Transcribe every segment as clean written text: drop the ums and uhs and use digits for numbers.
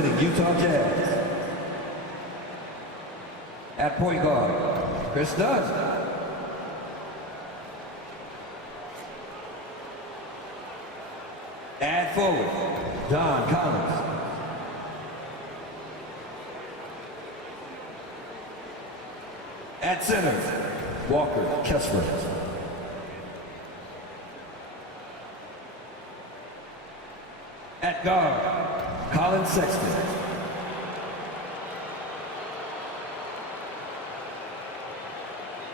visiting Utah Jazz. At point guard, Chris Dunn. At forward, Don Collins. At center, Walker Kessler. At guard, Colin Sexton.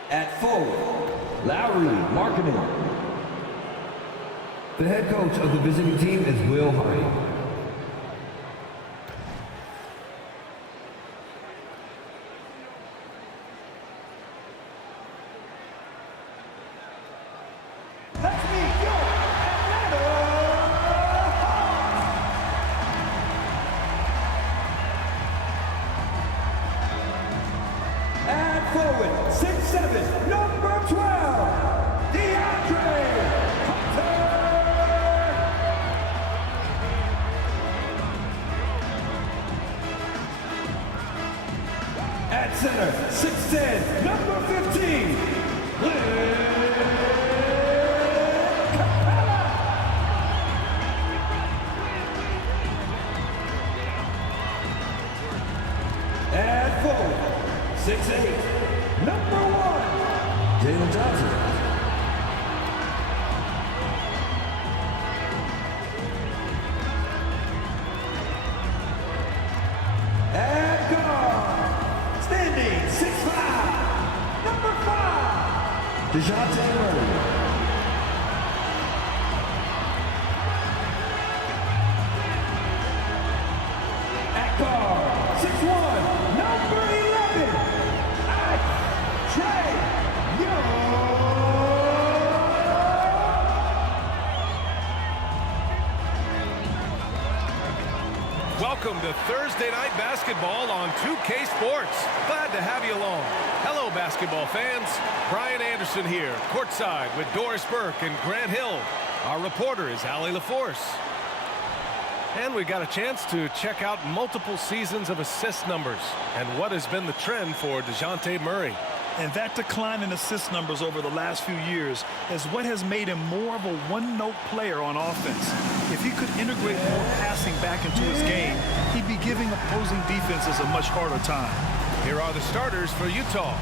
At forward, Lowry Markkinen. The head coach of the visiting team is Will Hardy. Forward, 6'7", number 12, DeAndre Hunter. At center, 6'10", number 15, Clint Capella. At forward, 6'8". Number 1, Jalen Johnson. At guard, standing 6'5", number 5, DeJounte Murray. At guard, 6'1", number 11. Welcome to Thursday Night Basketball on 2K Sports. Glad to have you along. Hello, basketball fans. Brian Anderson here, courtside with Doris Burke and Grant Hill. Our reporter is Allie LaForce. And we got a chance to check out multiple seasons of assist numbers and what has been the trend for DeJounte Murray. And that decline in assist numbers over the last few years is what has made him more of a one-note player on offense. If he could integrate more passing back into his game, he'd be giving opposing defenses a much harder time. Here are the starters for Utah.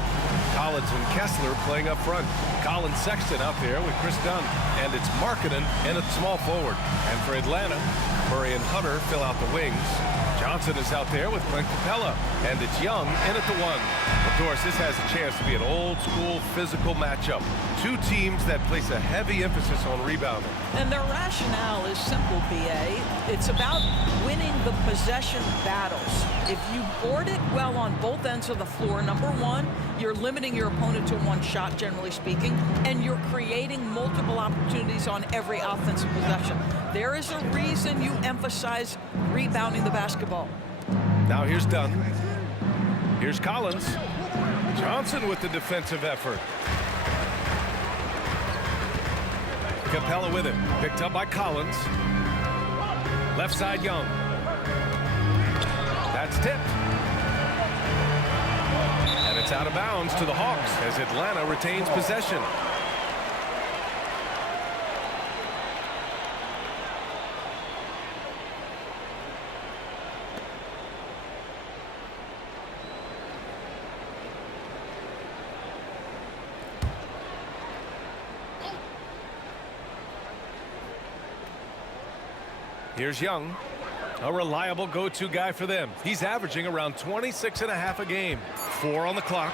Collins and Kessler playing up front. Colin Sexton out there with Chris Dunn. And it's Markkinen in at small forward. And for Atlanta, Murray and Hunter fill out the wings. Johnson is out there with Clint Capella, and it's Young in at the 1. Of course, this has a chance to be an old-school physical matchup. Two teams that place a heavy emphasis on rebounding. And their rationale is simple, B.A. It's about winning the possession battles. If you board it well on both ends of the floor, number one, you're limiting your opponent to one shot, generally speaking, and you're creating multiple opportunities on every offensive possession. There is a reason you emphasize rebounding the basketball. Now here's Dunn. Here's Collins. Johnson with the defensive effort. Capella with it. Picked up by Collins. Left side Young. That's tipped. And it's out of bounds to the Hawks as Atlanta retains possession. Here's Young, a reliable go-to guy for them. He's averaging around 26.5 a game. 4 on the clock.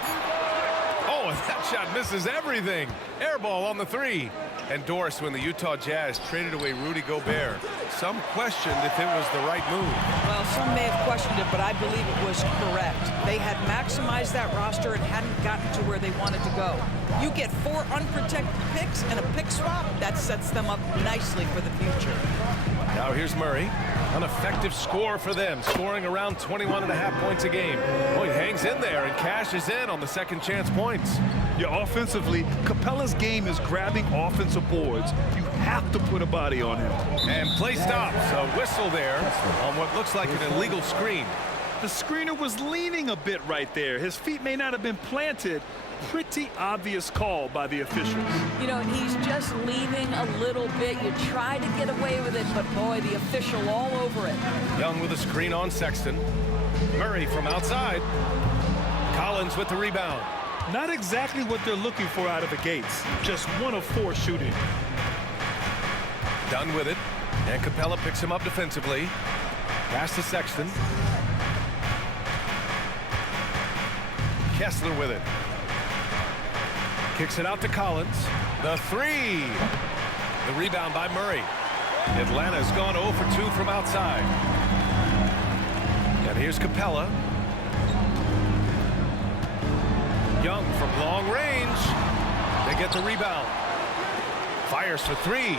Oh, and that shot misses everything. Air ball on the 3. And Doris, when the Utah Jazz traded away Rudy Gobert, some questioned if it was the right move. Well, some may have questioned it, but I believe it was correct. They had maximized that roster and hadn't gotten to where they wanted to go. You get 4 unprotected picks and a pick swap, that sets them up nicely for the future. Now here's Murray, an effective score for them, scoring around 21.5 points a game. Oh, he hangs in there and cashes in on the second chance points. Yeah, offensively, Capella's game is grabbing offensive boards. You have to put a body on him. And play stops. A whistle there on what looks like an illegal screen. The screener was leaning a bit right there. His feet may not have been planted. Pretty obvious call by the officials. You know, he's just leaning a little bit. You try to get away with it, but boy, the official all over it. Young with a screen on Sexton. Murray from outside. Collins with the rebound. Not exactly what they're looking for out of the gates. Just 1 of 4 shooting. Done with it. And Capella picks him up defensively. Pass to Sexton. Kessler with it. Kicks it out to Collins. The three. The rebound by Murray. Atlanta's gone 0 for 2 from outside. And here's Capella. Young from long range. They get the rebound. Fires for 3.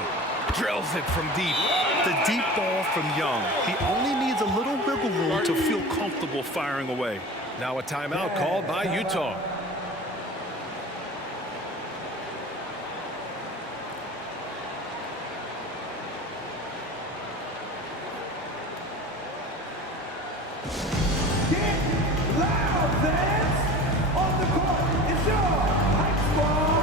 Drills it from deep. The deep ball from Young. He only needs a little wiggle room to feel comfortable firing away. Now a timeout called by Utah. Get loud, fans! On the court is your High Squad!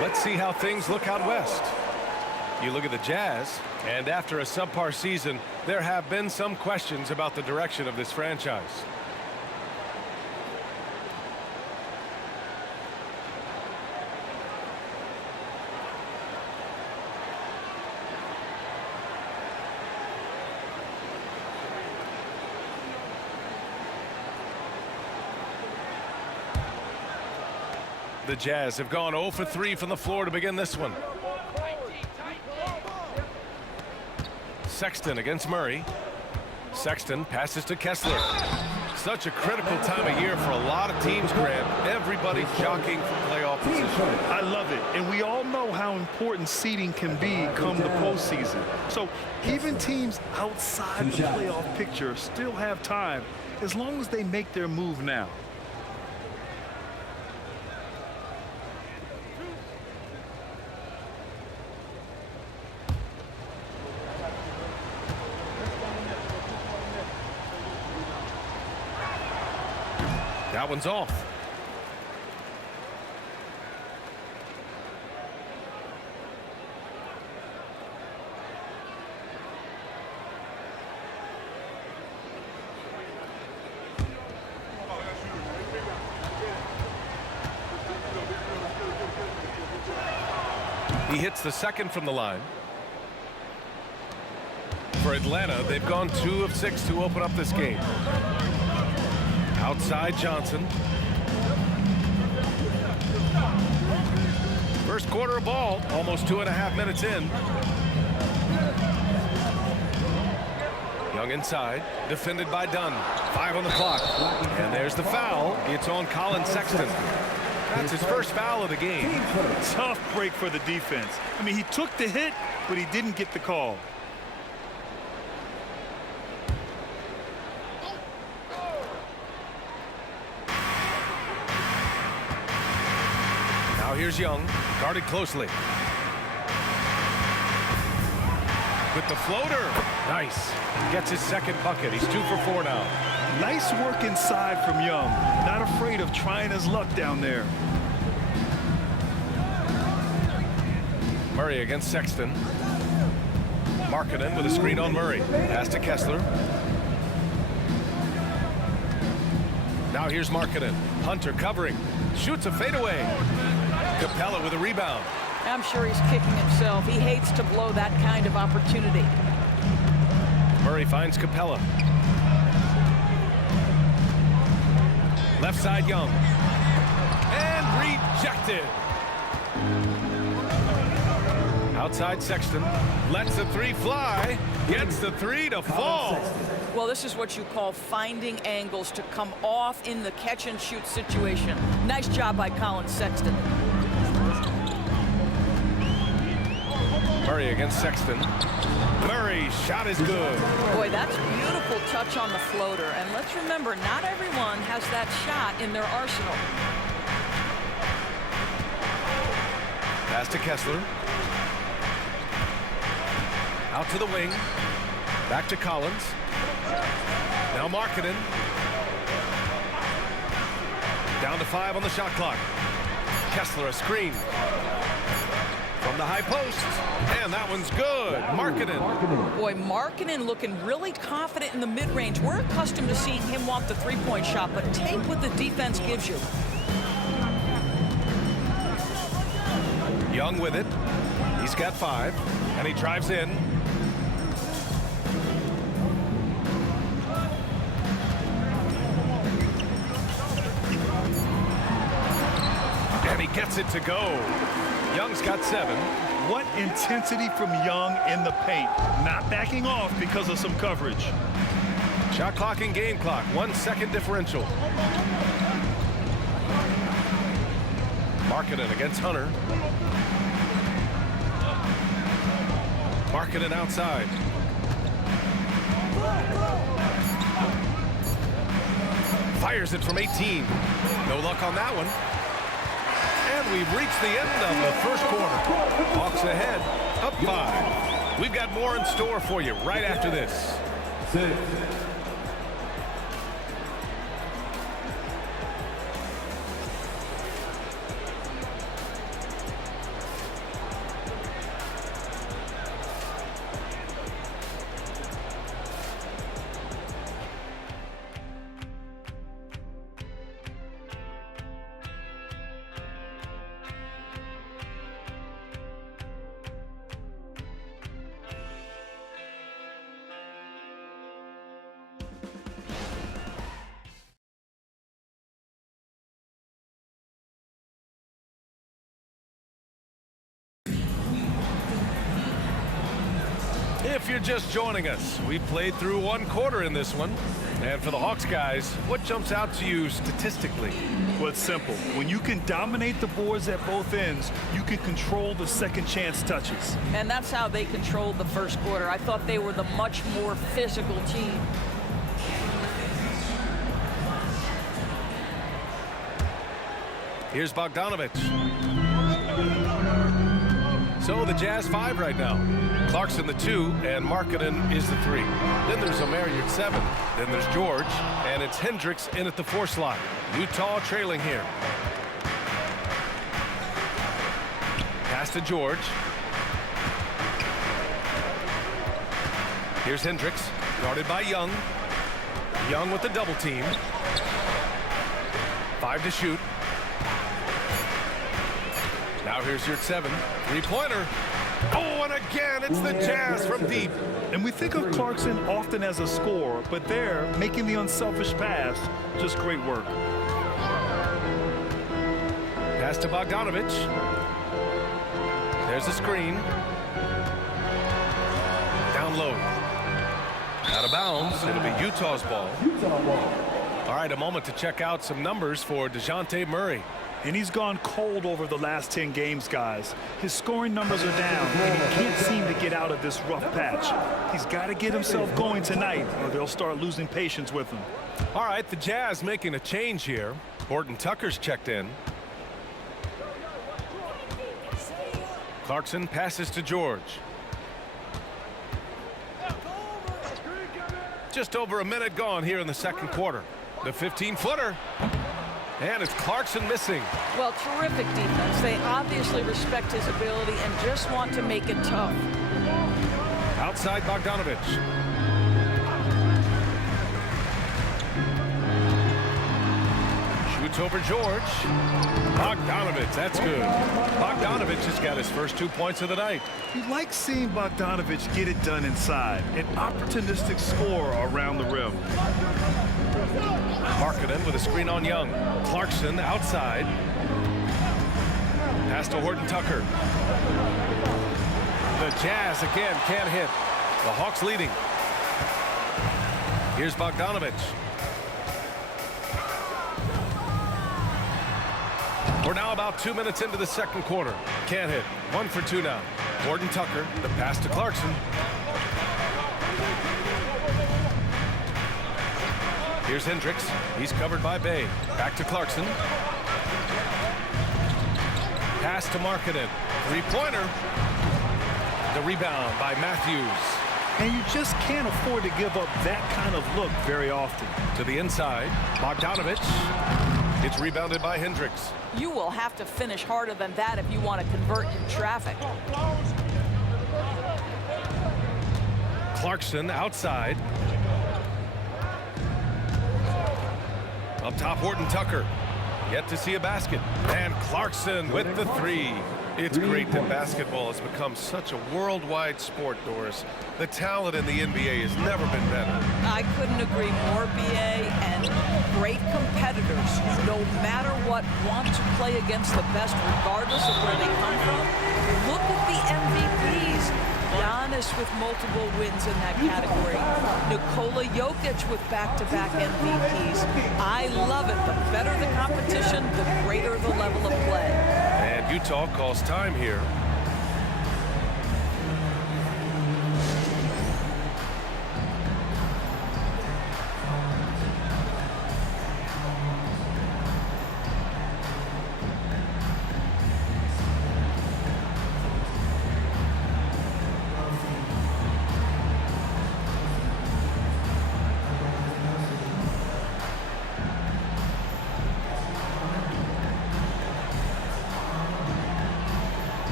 Let's see how things look out west. You look at the Jazz, and after a subpar season, there have been some questions about the direction of this franchise. The Jazz have gone 0 for 3 from the floor to begin this one. Sexton against Murray. Sexton passes to Kessler. Such a critical time of year for a lot of teams, Grant. Everybody's jockeying for playoff position. I love it. And we all know how important seeding can be come the postseason. So even teams outside the playoff picture still have time as long as they make their move now. That one's off. He hits the second from the line. For Atlanta, they've gone 2 of 6 to open up this game. Outside Johnson. First quarter of ball, almost 2.5 minutes in. Young inside, defended by Dunn. 5 on the clock. And there's the foul. It's on Colin Sexton. That's his first foul of the game. Tough break for the defense. I mean, he took the hit, but he didn't get the call. Now here's Young, guarded closely. with the floater. Nice. Gets his second bucket. He's 2 for 4 now. Nice work inside from Young. Not afraid of trying his luck down there. Murray against Sexton. Markkanen with a screen on Murray. Pass to Kessler. Now here's Markkanen. Hunter covering. Shoots a fadeaway. Capella with a rebound. I'm sure he's kicking himself. He hates to blow that kind of opportunity. Murray finds Capella. Left side Young. And rejected. Outside Sexton. Lets the three fly. Gets the three to fall. Well, this is what you call finding angles to come off in the catch-and-shoot situation. Nice job by Collin Sexton. Murray against Sexton. Murray, shot is good. Boy, that's beautiful touch on the floater. And let's remember, not everyone has that shot in their arsenal. Pass to Kessler. Out to the wing. Back to Collins. Now Markkanen. Down to 5 on the shot clock. Kessler a screen. From the high post. And that one's good. Markkanen. Boy, Markkanen looking really confident in the mid-range. We're accustomed to seeing him want the three-point shot, but take what the defense gives you. Young with it. He's got 5. And he drives in. And he gets it to go. Young's got 7. What intensity from Young in the paint. Not backing off because of some coverage. Shot clock and game clock. 1 second differential. Markkanen against Hunter. Markkanen outside. Fires it from 18. No luck on that one. And we've reached the end of the first quarter. Hawks ahead, up 5. We've got more in store for you right after this. 6. If you're just joining us, we played through 1 quarter in this one. And for the Hawks guys, what jumps out to you statistically? Well, it's simple. When you can dominate the boards at both ends, you can control the second chance touches. And that's how they controlled the first quarter. I thought they were the much more physical team. Here's Bogdanovich. So the Jazz 5 right now. Clarkson the 2, and Markkanen is the 3. Then there's Omery at 7. Then there's George, and it's Hendricks in at the 4 slot. Utah trailing here. Pass to George. Here's Hendricks, guarded by Young. Young with the double team. 5 to shoot. Now here's your 7. 3-pointer. Oh, and again, it's the Jazz from deep. And we think of Clarkson often as a scorer, but there, making the unselfish pass, just great work. Pass to Bogdanovich. There's a screen. Down low. Out of bounds. It'll be Utah's ball. All right, a moment to check out some numbers for DeJounte Murray. And he's gone cold over the last 10 games, guys. His scoring numbers are down, and he can't seem to get out of this rough patch. He's got to get himself going tonight, or they'll start losing patience with him. All right, the Jazz making a change here. Horton Tucker's checked in. Clarkson passes to George. Just over a minute gone here in the second quarter. The 15-footer. And it's Clarkson missing. Well, terrific defense. They obviously respect his ability and just want to make it tough. Outside Bogdanovich. Shoots over George. Bogdanovich, that's good. Bogdanovich has got his first 2 points of the night. You like seeing Bogdanovich get it done inside. An opportunistic scorer around the rim. Markkanen with a screen on Young. Clarkson outside. Pass to Horton Tucker. The Jazz again can't hit. The Hawks leading. Here's Bogdanovich. We're now about 2 minutes into the second quarter. Can't hit. 1 for 2 now. Horton Tucker. The pass to Clarkson. Here's Hendricks. He's covered by Bay. Back to Clarkson. Pass to Markkanen. Three-pointer. The rebound by Matthews. And you just can't afford to give up that kind of look very often. To the inside. Bogdanovich. It's rebounded by Hendricks. You will have to finish harder than that if you want to convert in traffic. Clarkson outside. Up top, Horton Tucker. Yet to see a basket. And Clarkson with the three. It's great that basketball has become such a worldwide sport, Doris. The talent in the NBA has never been better. I couldn't agree more, BA, and great competitors, no matter what, want to play against the best regardless of where they come from. Look at the MVPs. Giannis with multiple wins in that category. Nikola Jokic with back-to-back MVPs. I love it. The better the competition, the greater the level of play. And Utah calls time here.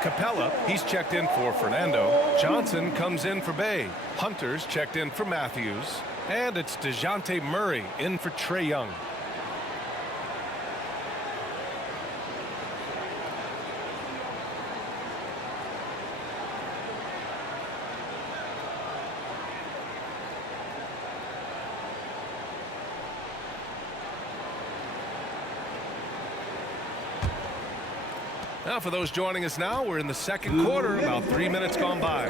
Capella, he's checked in for Fernando. Johnson comes in for Bay. Hunter's checked in for Matthews. And it's DeJounte Murray in for Trae Young. Now, for those joining us now, we're in the second quarter, about 3 minutes gone by.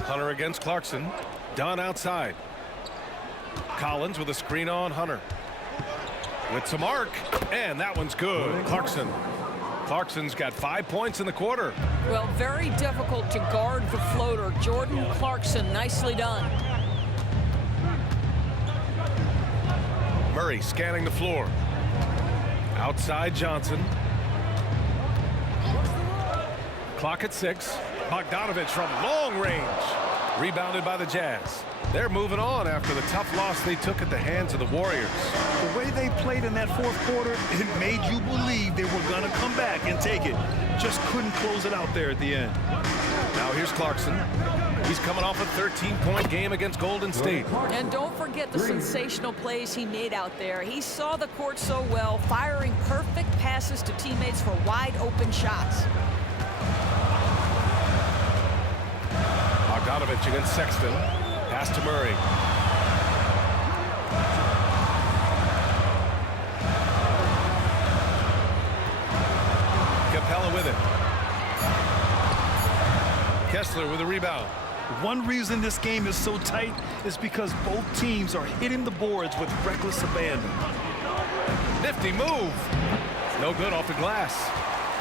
Hunter against Clarkson. Dunn outside. Collins with a screen on Hunter. With some arc, and that one's good. Clarkson. Clarkson's got 5 points in the quarter. Well, very difficult to guard the floater. Jordan Clarkson, nicely done. Murray scanning the floor. Outside Johnson. Clock at 6. Bogdanovich from long range. Rebounded by the Jazz. They're moving on after the tough loss they took at the hands of the Warriors. The way they played in that fourth quarter, it made you believe they were going to come back and take it. Just couldn't close it out there at the end. Now Now here's Clarkson. He's coming off a 13-point game against Golden State. And don't forget the sensational plays he made out there. He saw the court so well, firing perfect passes to teammates for wide open shots. Bogdanovich against Sexton. Pass to Murray. Capella with it. Kessler with a rebound. One reason this game is so tight is because both teams are hitting the boards with reckless abandon. Nifty move. No good off the glass.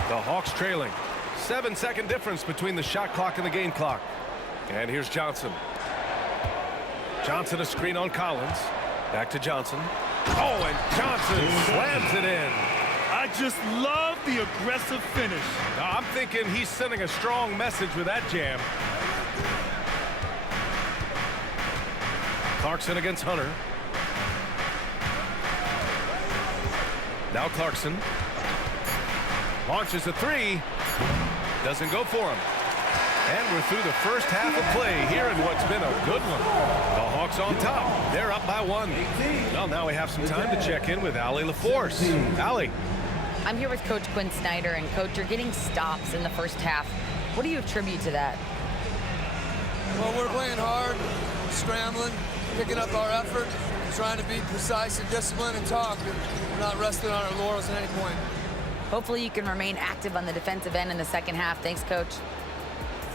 The Hawks trailing. 7-second difference between the shot clock and the game clock. And here's Johnson. Johnson a screen on Collins. Back to Johnson. Oh, and Johnson slams it in. I just love the aggressive finish. Now, I'm thinking he's sending a strong message with that jam. Clarkson against Hunter. Now Clarkson launches a three. Doesn't go for him. And we're through the first half of play here in what's been a good one. The Hawks on top. They're up by 1. Well, now we have some time to check in with Allie LaForce. Allie. I'm here with Coach Quinn Snyder, and Coach, you're getting stops in the first half. What do you attribute to that? Well, we're playing hard, scrambling, picking up our effort, trying to be precise and disciplined and talk. We're not resting on our laurels at any point. Hopefully you can remain active on the defensive end in the second half. Thanks, Coach.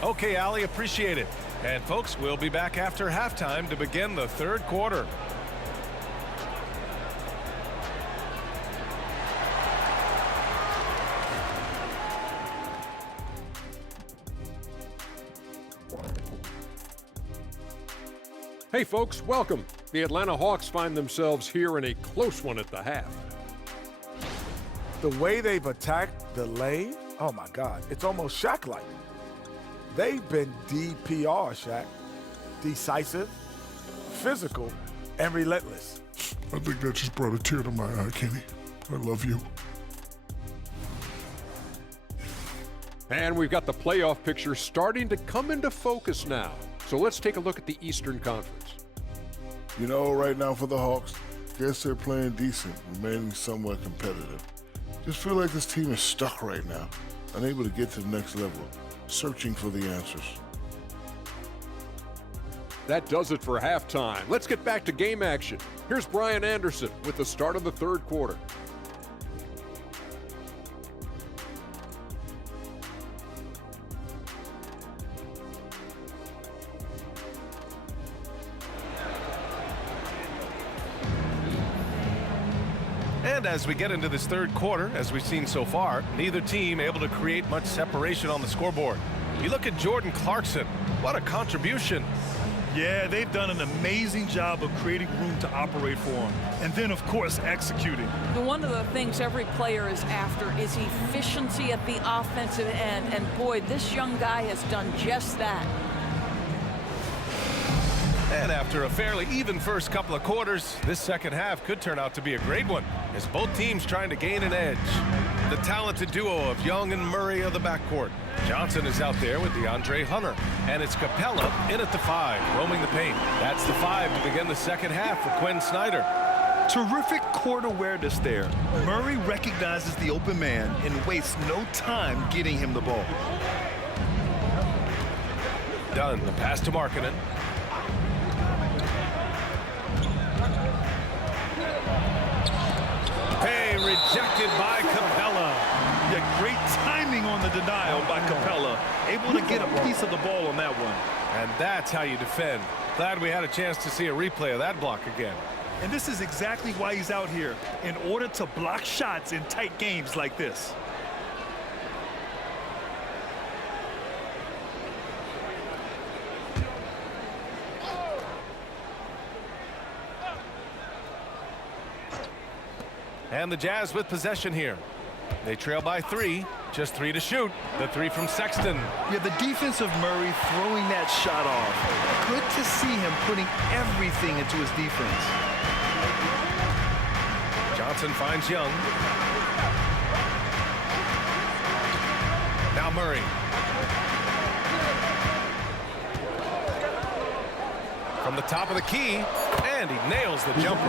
Okay, Allie, appreciate it. And folks, we'll be back after halftime to begin the third quarter. Hey folks, welcome. The Atlanta Hawks find themselves here in a close one at the half. The way they've attacked the lane, oh my God, it's almost Shaq-like. They've been DPR, Shaq. Decisive, physical, and relentless. I think that just brought a tear to my eye, Kenny. I love you. And we've got the playoff picture starting to come into focus now. So let's take a look at the Eastern Conference. You know, right now for the Hawks, guess they're playing decent, remaining somewhat competitive. Just feel like this team is stuck right now, unable to get to the next level, searching for the answers. That does it for halftime. Let's get back to game action. Here's Brian Anderson with the start of the third quarter. And as we get into this third quarter, as we've seen so far, neither team able to create much separation on the scoreboard. You look at Jordan Clarkson. What a contribution. Yeah, they've done an amazing job of creating room to operate for him. And then, of course, executing. One of the things every player is after is efficiency at the offensive end. And boy, this young guy has done just that. And after a fairly even first couple of quarters, this second half could turn out to be a great one, as both teams trying to gain an edge. The talented duo of Young and Murray of the backcourt. Johnson is out there with DeAndre Hunter, and it's Capella in at the 5, roaming the paint. That's the 5 to begin the second half for Quinn Snyder. Terrific court awareness there. Murray recognizes the open man and wastes no time getting him the ball. Dunn, the pass to Markkanen. Rejected by Capella. Yeah, great timing on the denial by Capella. Able to get a piece of the ball on that one. And that's how you defend. Glad we had a chance to see a replay of that block again. And this is exactly why he's out here, in order to block shots in tight games like this. And the Jazz with possession here. They trail by 3, just 3 to shoot. The 3 from Sexton. Yeah, the defense of Murray throwing that shot off. Good to see him putting everything into his defense. Johnson finds Young. Now Murray. from the top of the key, and he nails the jumper.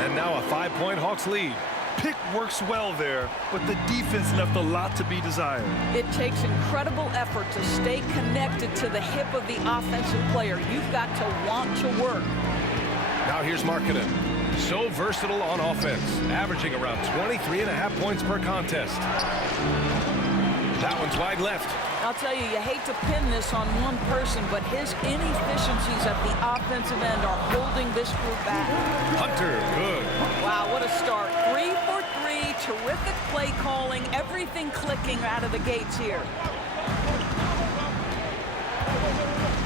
And now a 5-point Hawks lead. Pick works well there, but the defense left a lot to be desired. It takes incredible effort to stay connected to the hip of the offensive player. You've got to want to work. Now here's Markkanen. So versatile on offense, averaging around 23.5 points per contest. That one's wide left. I'll tell you, you hate to pin this on one person, but his inefficiencies at the offensive end are holding this group back. Hunter, good. Wow, what a start. 3 for 3, terrific play calling, everything clicking out of the gates here.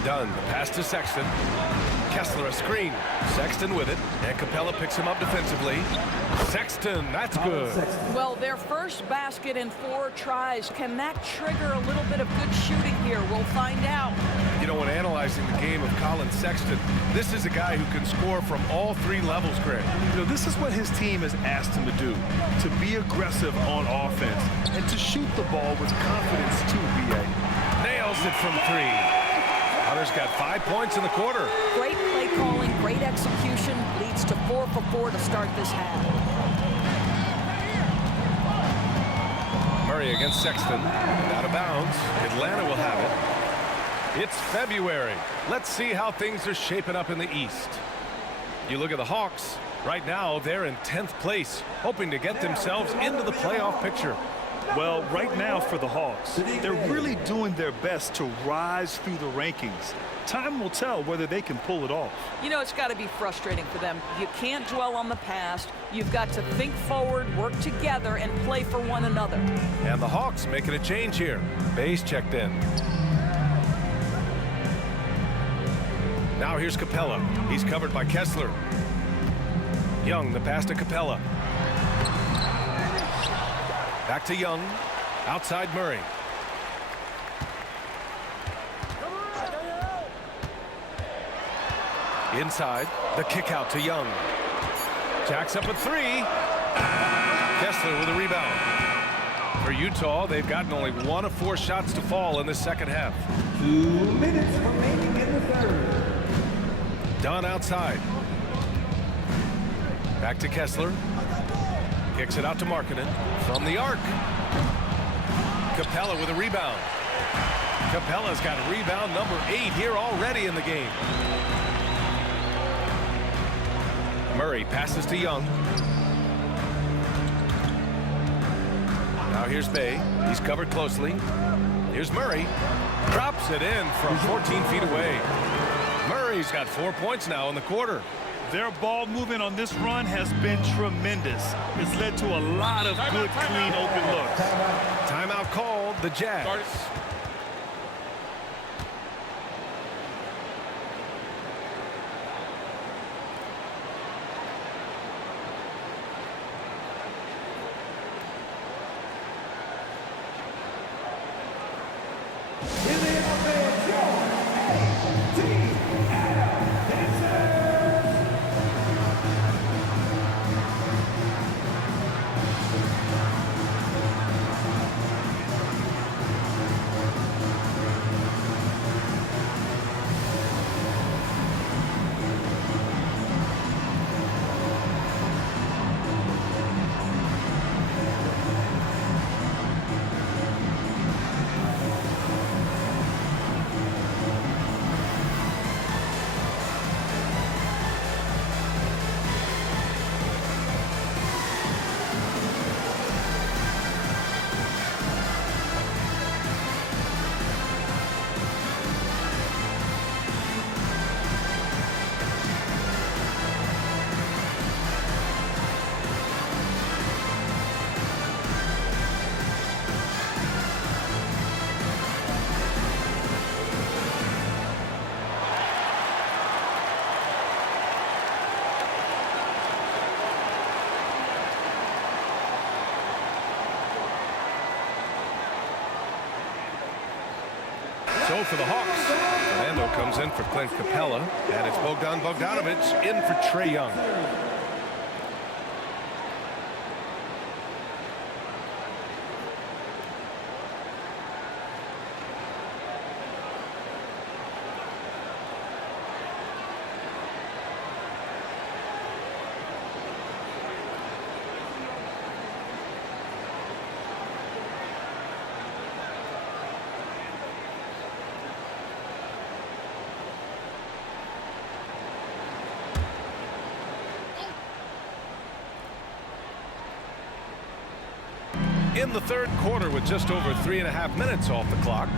Dunn, the pass to Sexton. Kessler a screen. Sexton with it, and Capella picks him up defensively. Sexton, that's good. Well, their first basket in 4 tries. Can that trigger a little bit of good shooting here? We'll find out. You know, when analyzing the game of Colin Sexton, this is a guy who can score from all 3 levels, Greg. You know, this is what his team has asked him to do, to be aggressive on offense and to shoot the ball with confidence too, B.A. Nails it from 3. Hunter's got 5 points in the quarter. Great play calling, great execution, leads to 4 for 4 to start this half. Murray against Sexton. Out of bounds. Atlanta will have it. It's February. Let's see how things are shaping up in the East. You look at the Hawks. Right now, they're in 10th place, hoping to get themselves into the playoff picture. Well, right now for the Hawks, they're really doing their best to rise through the rankings. Time will tell whether they can pull it off. You know, it's got to be frustrating for them. You can't dwell on the past. You've got to think forward, work together, and play for one another. And the Hawks making a change here. Bayes checked in. Now here's Capella. He's covered by Kessler. Young, the pass to Capella. Back to Young. Outside Murray. Inside, the kick out to Young. Jacks up a 3. Kessler with a rebound. For Utah, they've gotten only 1 of 4 shots to fall in the second half. 2 minutes remaining in the third. Dunn outside. Back to Kessler. Kicks it out to Markkanen from the arc. Capella with a rebound. Capella's got rebound number 8 here already in the game. Murray passes to Young. Now here's Bay. He's covered closely. Here's Murray. Drops it in from 14 feet away. Murray's got 4 points now in the quarter. Their ball movement on this run has been tremendous. It's led to a lot of good, clean, open looks. Timeout called, the Jazz. In the offense, your ATL Dancers. So for the Hawks, Orlando comes in for Clint Capella, and it's Bogdan Bogdanovic in for Trae Young. in the third quarter with just over 3.5 minutes off the clock.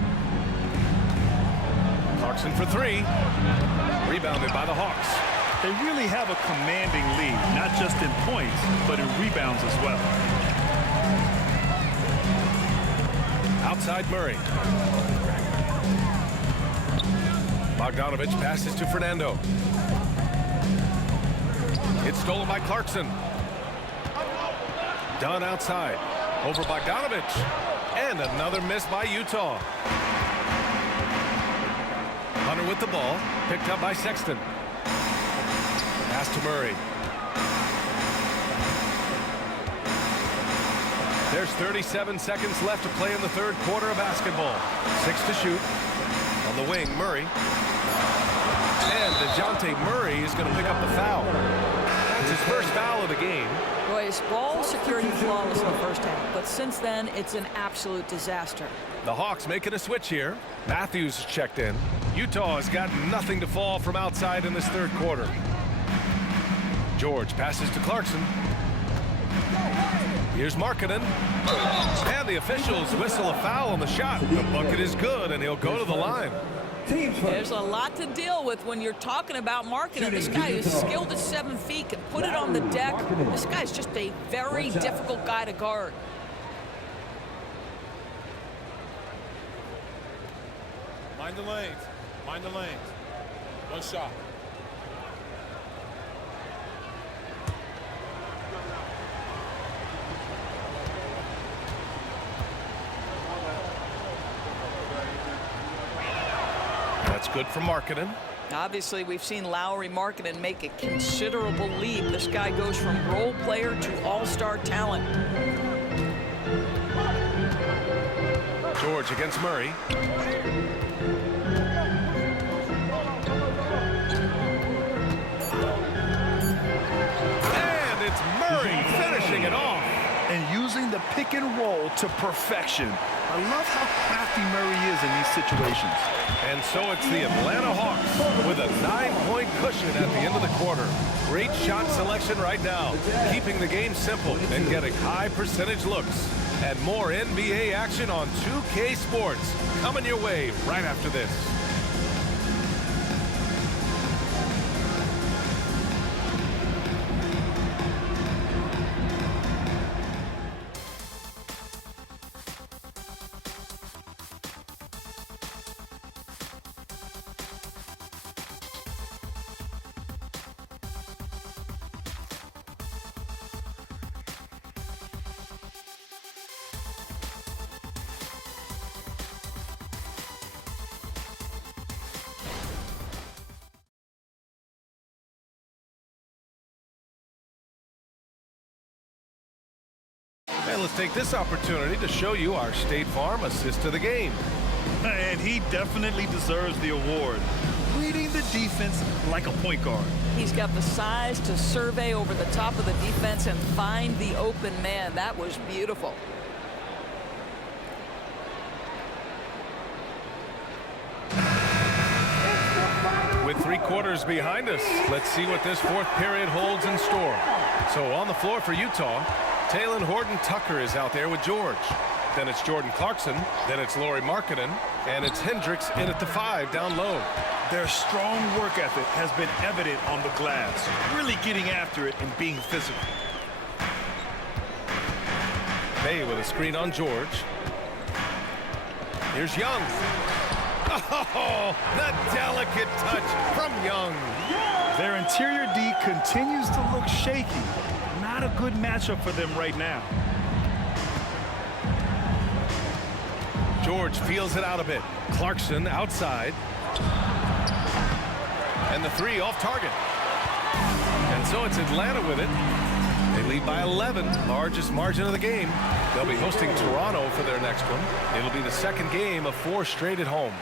Clarkson for three. Rebounded by the Hawks. They really have a commanding lead, not just in points, but in rebounds as well. Outside Murray. Bogdanovich passes to Fernando. It's stolen by Clarkson. Dunn outside. Over Bogdanovich. And another miss by Utah. Hunter with the ball. Picked up by Sexton. Pass to Murray. There's 37 seconds left to play in the third quarter of basketball. 6 to shoot. On the wing, Murray. And DeJounte Murray is going to pick up the foul. It's his first foul of the game. Boy, his ball security flawless in the first half, but since then, it's an absolute disaster. The Hawks making a switch here. Matthews checked in. Utah has got nothing to fall from outside in this third quarter. George passes to Clarkson. Here's Markkanen. And the officials whistle a foul on the shot. The bucket is good, and he'll go to the line. There's a lot to deal with when you're talking about Markkanen. This guy is skilled at 7 feet, can put it on the deck. This guy's just a very difficult guy to guard. Mind the lanes. Mind the lanes. One shot. That's good for Markkanen. Obviously, we've seen Lauri Markkanen make a considerable leap. This guy goes from role player to all-star talent. George against Murray. And it's Murray finishing it off. And using the pick and roll to perfection. I love how crafty Murray is in these situations. And so it's the Atlanta Hawks with a 9-point cushion at the end of the quarter. Great shot selection right now, keeping the game simple and getting high percentage looks. And more NBA action on 2K Sports coming your way right after this. And let's take this opportunity to show you our State Farm assist to the game. And he definitely deserves the award. Leading the defense like a point guard. He's got the size to survey over the top of the defense and find the open man. That was beautiful. With 3 quarters behind us, let's see what this fourth period holds in store. So on the floor for Utah, Talen Horton-Tucker is out there with George. Then it's Jordan Clarkson. Then it's Lauri Markkanen. And it's Hendricks in at the 5 down low. Their strong work ethic has been evident on the glass. Really getting after it and being physical. Bay with a screen on George. Here's Young. Oh, the delicate touch from Young. Their interior D continues to look shaky. Not a good matchup for them right now. George feels it out a bit. Clarkson outside. And the 3 off target. And so it's Atlanta with it. They lead by 11, largest margin of the game. They'll be hosting Toronto for their next one. It'll be the second game of 4 straight at home.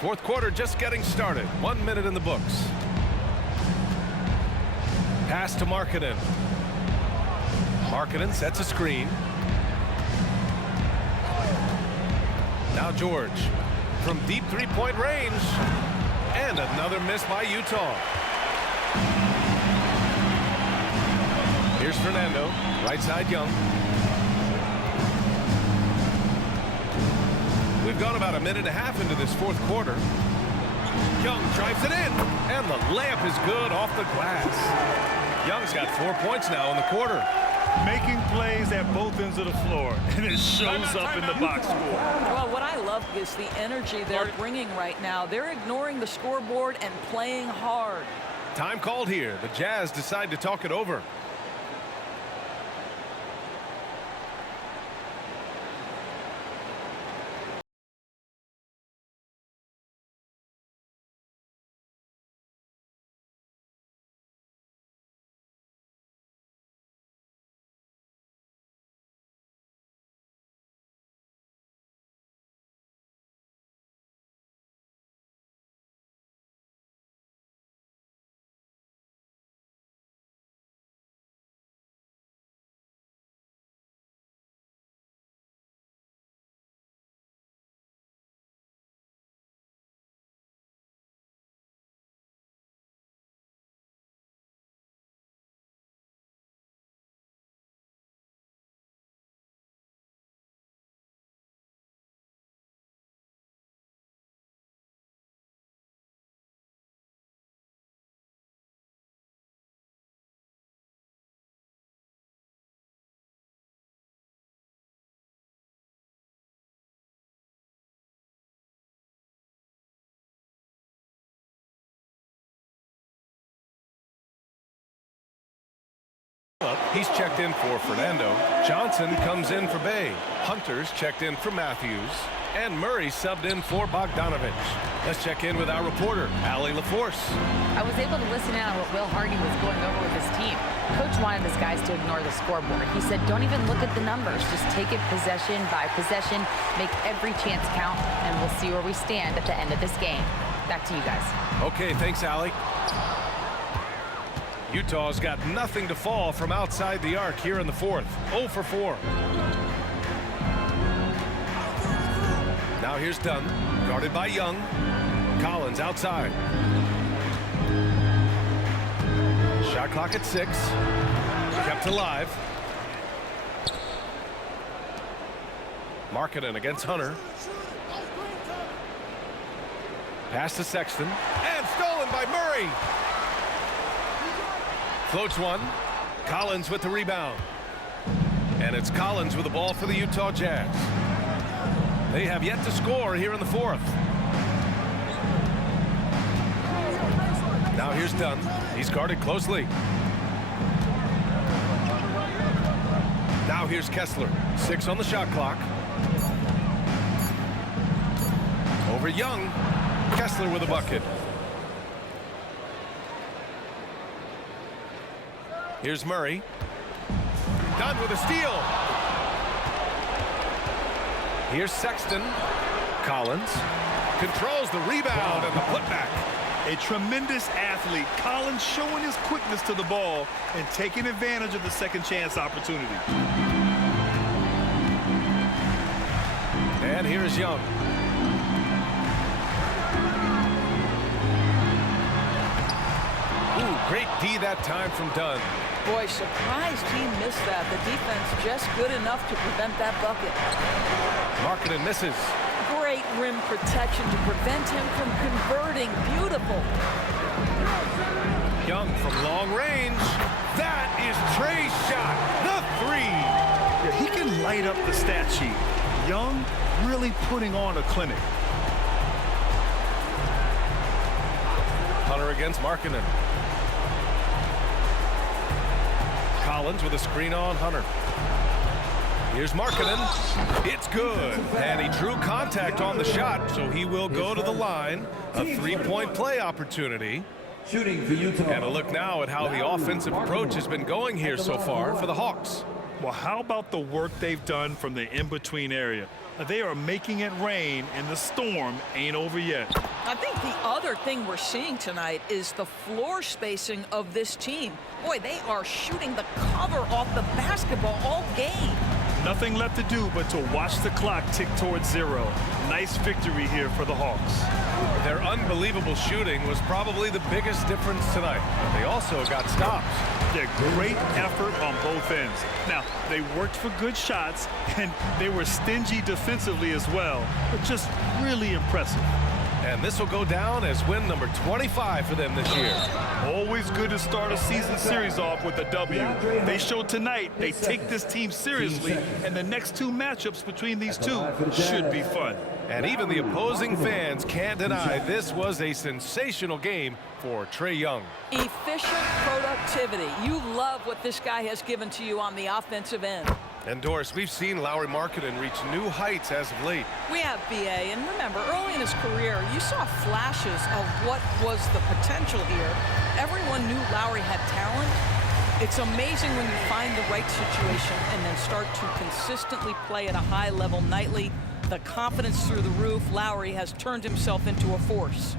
Fourth quarter just getting started. 1 minute in the books. Pass to Markkanen. Markkanen sets a screen. Now George from deep 3-point range. And another miss by Utah. Here's Fernando. Right side Young. We've gone about a minute and a half into this fourth quarter. Young drives it in, and the layup is good off the glass. Young's got 4 points now in the quarter. Making plays at both ends of the floor, and it shows up in the box score. Well, what I love is the energy they're bringing right now. They're ignoring the scoreboard and playing hard. Time called here. The Jazz decide to talk it over. He's checked in for Fernando. Johnson comes in for Bay. Hunter's checked in for Matthews. And Murray subbed in for Bogdanovich. Let's check in with our reporter, Allie LaForce. I was able to listen in on what Will Hardy was going over with his team. Coach wanted his guys to ignore the scoreboard. He said, don't even look at the numbers. Just take it possession by possession, make every chance count, and we'll see where we stand at the end of this game. Back to you guys. Okay, thanks, Allie. Utah's got nothing to fall from outside the arc here in the fourth. 0 for 4. Now here's Dunn, guarded by Young. Collins outside. Shot clock at 6. Kept alive. Markkanen against Hunter. Pass to Sexton. And stolen by Murray. Floats one. Collins with the rebound. And it's Collins with the ball for the Utah Jazz. They have yet to score here in the fourth. Now here's Dunn. He's guarded closely. Now here's Kessler. 6 on the shot clock. Over Young. Kessler with a bucket. Here's Murray. Dunn with a steal. Here's Sexton. Collins controls the rebound and the putback. A tremendous athlete. Collins showing his quickness to the ball and taking advantage of the second chance opportunity. And here's Young. Ooh, great D that time from Dunn. Boy, surprised he missed that. The defense just good enough to prevent that bucket. Markkanen misses. Great rim protection to prevent him from converting. Beautiful. Young from long range. That is Trey's shot. The 3. Yeah, he can light up the stat sheet. Young really putting on a clinic. Hunter against Markkanen. Collins with a screen on Hunter. Here's Markkanen. It's good. And he drew contact on the shot, so he will go to the line. A 3-point play opportunity. Shooting for Utah. And a look now at how the offensive approach has been going here so far for the Hawks. Well, how about the work they've done from the in-between area? They are making it rain, and the storm ain't over yet. I think the other thing we're seeing tonight is the floor spacing of this team. Boy, they are shooting the cover off the basketball all game. Nothing left to do but to watch the clock tick towards 0. Nice victory here for the Hawks. Their unbelievable shooting was probably the biggest difference tonight. But they also got stops. They're great effort on both ends. Now, they worked for good shots, and they were stingy defensively as well, but just really impressive. And this will go down as win number 25 for them this year. Always good to start a season series off with a W. They showed tonight they take this team seriously, and the next two matchups between these two should be fun. And even the opposing fans can't deny this was a sensational game for Trae Young. Efficient productivity. You love what this guy has given to you on the offensive end. And Doris, we've seen Lauri Markkanen reach new heights as of late. We have BA, and remember, early in his career, you saw flashes of what was the potential here. Everyone knew Lauri had talent. It's amazing when you find the right situation and then start to consistently play at a high level nightly. The confidence through the roof. Lauri has turned himself into a force.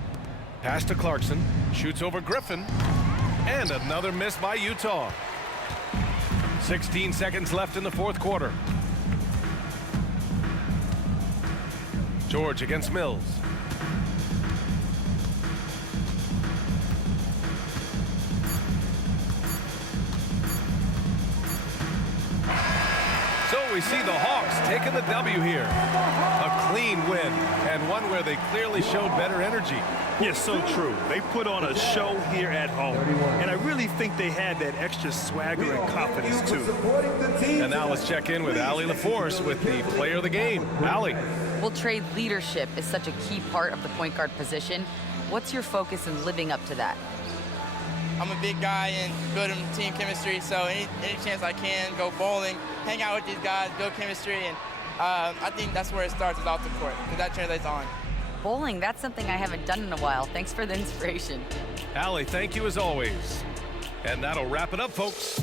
Pass to Clarkson, shoots over Griffin, and another miss by Utah. 16 seconds left in the fourth quarter. George against Mills. So we see the Hawks taking the W here. A clean win, and one where they clearly showed better energy. Yes, so true. They put on a show here at home, and I really think they had that extra swagger and confidence, too. And now let's check in with Allie LaForce with the player of the game. Allie. Well, Trey, leadership is such a key part of the point guard position. What's your focus in living up to that? I'm a big guy and building team chemistry, so any chance I can, go bowling, hang out with these guys, build chemistry, and I think that's where it starts, is off the court, because that translates on. Bowling, that's something I haven't done in a while. Thanks for the inspiration. Allie, thank you as always. And that'll wrap it up, folks.